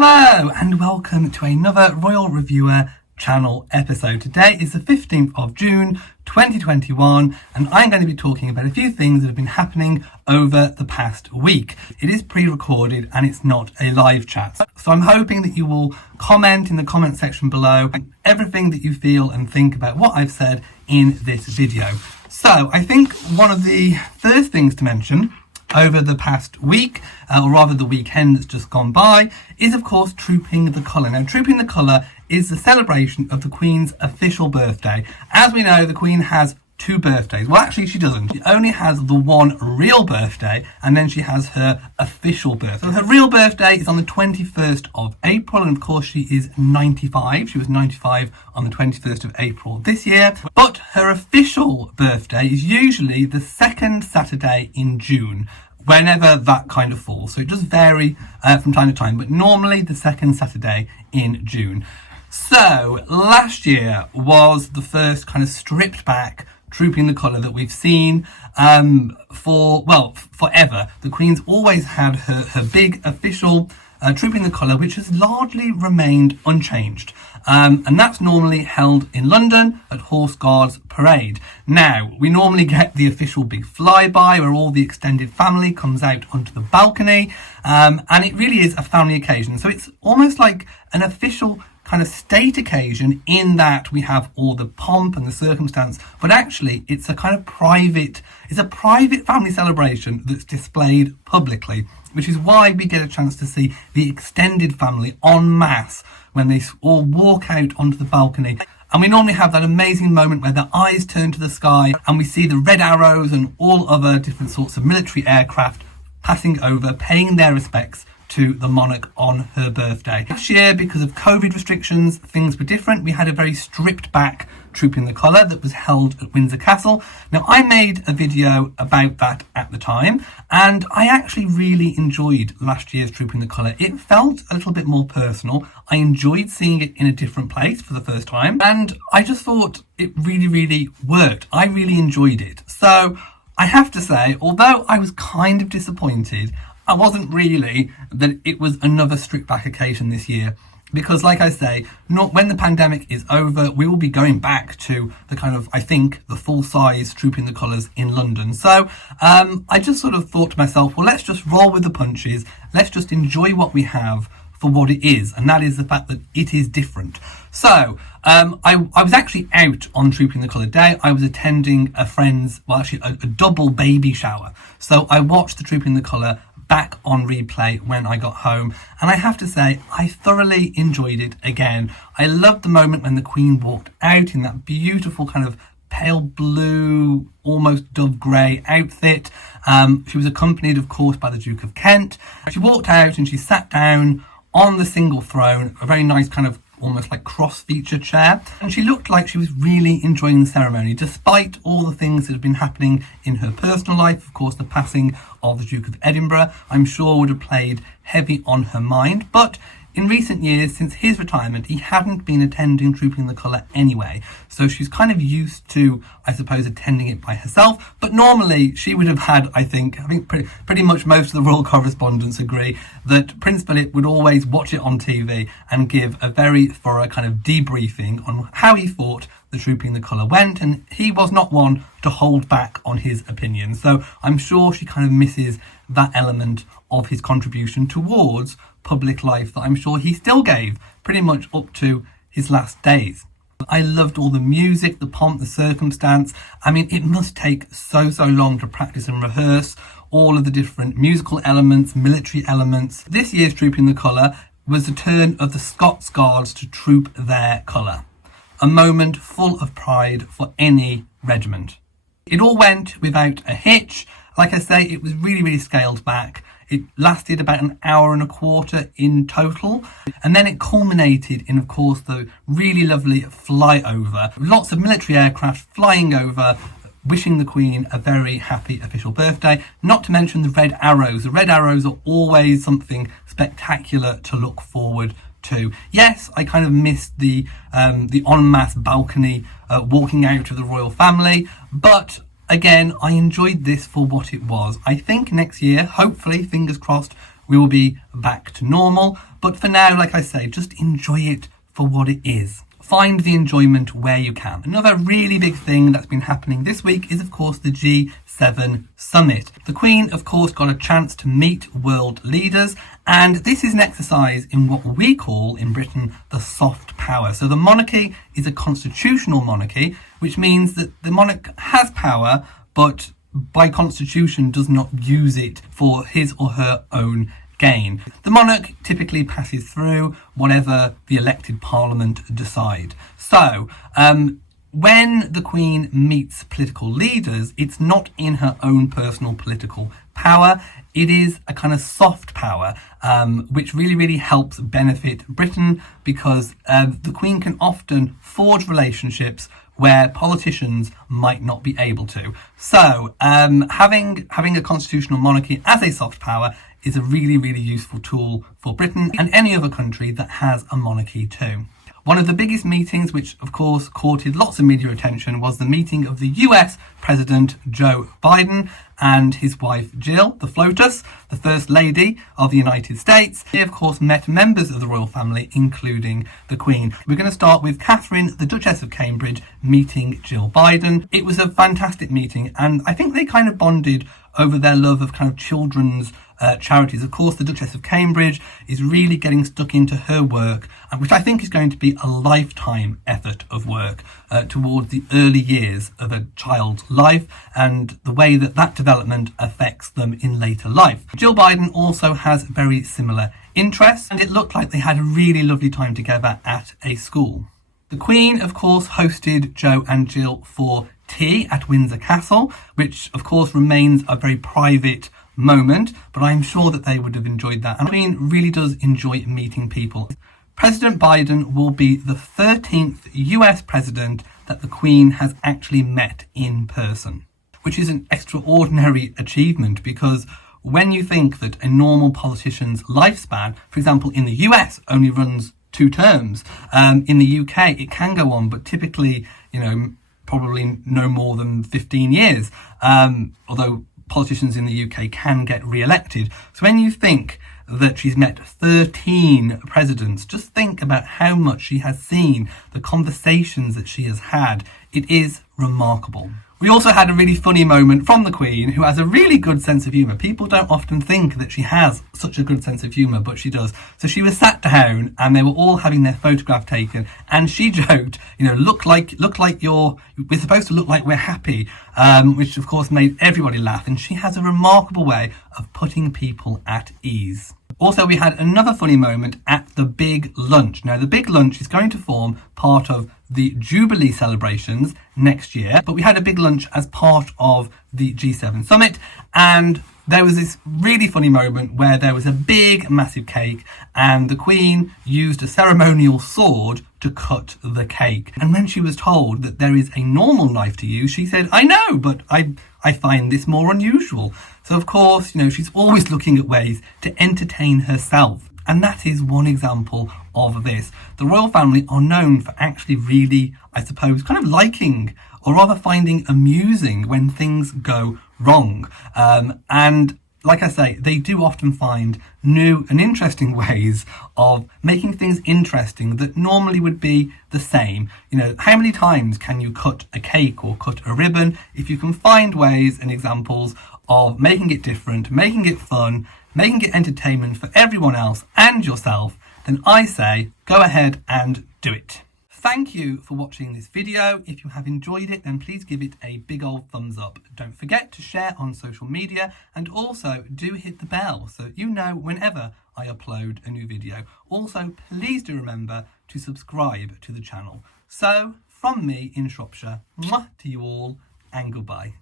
Hello and welcome to another Royal Reviewer channel episode. Today is the 15th of June 2021 and I'm going to be talking about a few things that have been happening over the past week. It is pre-recorded and it's not a live chat. So I'm hoping that you will comment in the comment section below everything that you feel and think about what I've said in this video. So I think one of the first things to mention over the past week, or rather the weekend that's just gone by, is of course Trooping the Colour. Now, Trooping the Colour is the celebration of the Queen's official birthday. As we know, the Queen has two birthdays. Well, actually, she doesn't. She only has the one real birthday, and then she has her official birthday. So her real birthday is on the 21st of April, and of course she is 95. She was 95 on the 21st of April this year. But her official birthday is usually the second Saturday in June, whenever that kind of falls. So it does vary from time to time, but normally the second Saturday in June. So last year was the first kind of stripped back Trooping the Colour that we've seen forever. The Queen's always had her big official Trooping the Colour, which has largely remained unchanged. And that's normally held in London at Horse Guards Parade. Now, we normally get the official big flyby where all the extended family comes out onto the balcony. And it really is a family occasion. So it's almost like an official kind of state occasion in that we have all the pomp and the circumstance, but actually it's a kind of private family celebration that's displayed publicly, which is why we get a chance to see the extended family en masse when they all walk out onto the balcony. And we normally have that amazing moment where their eyes turn to the sky and we see the Red Arrows and all other different sorts of military aircraft passing over, paying their respects to the monarch on her birthday. Last year, because of COVID restrictions, things were different. We had a very stripped back Trooping the Colour that was held at Windsor Castle. Now, I made a video about that at the time, and I actually really enjoyed last year's Trooping the Colour. It felt a little bit more personal. I enjoyed seeing it in a different place for the first time, and I just thought it really, really worked. I really enjoyed it. So I have to say, although I was kind of disappointed, I wasn't really that it was another stripped back occasion this year, because like I say, not when the pandemic is over, we will be going back to the kind of, I think, the full size Trooping the Colours in London. So I just sort of thought to myself, well, let's just roll with the punches. Let's just enjoy what we have for what it is, and that is the fact that it is different. So I was actually out on Trooping the Colour Day. I was attending a friend's, well, actually a double baby shower. So I watched the Trooping the Colour back on replay when I got home, and I have to say I thoroughly enjoyed it again. I loved the moment when the Queen walked out in that beautiful kind of pale blue, almost dove grey outfit. She was accompanied, of course, by the Duke of Kent. She walked out and she sat down on the single throne, a very nice kind of almost like cross-feature chair, and she looked like she was really enjoying the ceremony despite all the things that have been happening in her personal life. Of course, the passing of the Duke of Edinburgh, I'm sure, would have played heavy on her mind, but in recent years, since his retirement, he hadn't been attending Trooping the Colour anyway, so she's kind of used to, I suppose, attending it by herself. But normally she would have had, I think pretty much most of the royal correspondents agree that Prince Philip would always watch it on TV and give a very thorough kind of debriefing on how he thought the Trooping the Colour went, and he was not one to hold back on his opinion. So I'm sure she kind of misses that element of his contribution towards public life that I'm sure he still gave pretty much up to his last days. I loved all the music, the pomp, the circumstance. I mean, it must take so long to practice and rehearse all of the different musical elements, military elements. This year's Trooping the Colour was the turn of the Scots Guards to troop their colour. A moment full of pride for any regiment. It all went without a hitch. Like I say, it was really, really scaled back. It lasted about an hour and a quarter in total. And then it culminated in, of course, the really lovely flyover. Lots of military aircraft flying over, wishing the Queen a very happy official birthday. Not to mention the Red Arrows. The Red Arrows are always something spectacular to look forward to. Yes, I kind of missed the en masse balcony walking out of the royal family, but again, I enjoyed this for what it was. I think next year, hopefully, fingers crossed, we will be back to normal. But for now, like I say, just enjoy it for what it is. Find the enjoyment where you can. Another really big thing that's been happening this week is, of course, the G7 summit. The Queen, of course, got a chance to meet world leaders, and this is an exercise in what we call in Britain the soft power. So the monarchy is a constitutional monarchy, which means that the monarch has power, but by constitution does not use it for his or her own gain. The monarch typically passes through whatever the elected parliament decide. So, when the Queen meets political leaders, it's not in her own personal political power. It is a kind of soft power, which really helps benefit Britain, because the Queen can often forge relationships where politicians might not be able to. So, having a constitutional monarchy as a soft power is a really useful tool for Britain and any other country that has a monarchy too. One of the biggest meetings, which of course courted lots of media attention, was the meeting of the US President Joe Biden and his wife Jill, the FLOTUS, the First Lady of the United States. They of course met members of the royal family, including the Queen. We're going to start with Catherine, the Duchess of Cambridge, meeting Jill Biden. It was a fantastic meeting, and I think they kind of bonded over their love of kind of children's charities. Of course, the Duchess of Cambridge is really getting stuck into her work, which I think is going to be a lifetime effort of work towards the early years of a child's life and the way that that development affects them in later life. Jill Biden also has very similar interests, and it looked like they had a really lovely time together at a school. The Queen, of course, hosted Joe and Jill for tea at Windsor Castle, which of course remains a very private moment, but I'm sure that they would have enjoyed that. And the Queen really does enjoy meeting people. President Biden will be the 13th US president that the Queen has actually met in person, which is an extraordinary achievement, because when you think that a normal politician's lifespan, for example, in the US only runs 2 terms, in the UK it can go on, but typically, probably no more than 15 years, although politicians in the UK can get re-elected. So when you think that she's met 13 presidents, just think about how much she has seen, the conversations that she has had. It is remarkable. We also had a really funny moment from the Queen, who has a really good sense of humour. People don't often think that she has such a good sense of humour, but she does. So she was sat down and they were all having their photograph taken, and she joked, look like we're supposed to look like we're happy, which of course made everybody laugh. And she has a remarkable way of putting people at ease. Also, we had another funny moment at the big lunch. Now, the big lunch is going to form part of the Jubilee celebrations next year, but we had a big lunch as part of the G7 summit, and there was this really funny moment where there was a big, massive cake, and the Queen used a ceremonial sword to cut the cake. And when she was told that there is a normal knife to use, she said, "I know, but I find this more unusual." So of course, she's always looking at ways to entertain herself. And that is one example of this. The royal family are known for actually really, I suppose, kind of liking, or rather finding amusing when things go wrong. And like I say, they do often find new and interesting ways of making things interesting that normally would be the same. How many times can you cut a cake or cut a ribbon? If you can find ways and examples of making it different, making it fun, making it entertainment for everyone else and yourself, then I say go ahead and do it. Thank you for watching this video. If you have enjoyed it, then please give it a big old thumbs up. Don't forget to share on social media, and also do hit the bell so that you know whenever I upload a new video. Also, please do remember to subscribe to the channel. So, from me in Shropshire, mwah to you all, and goodbye.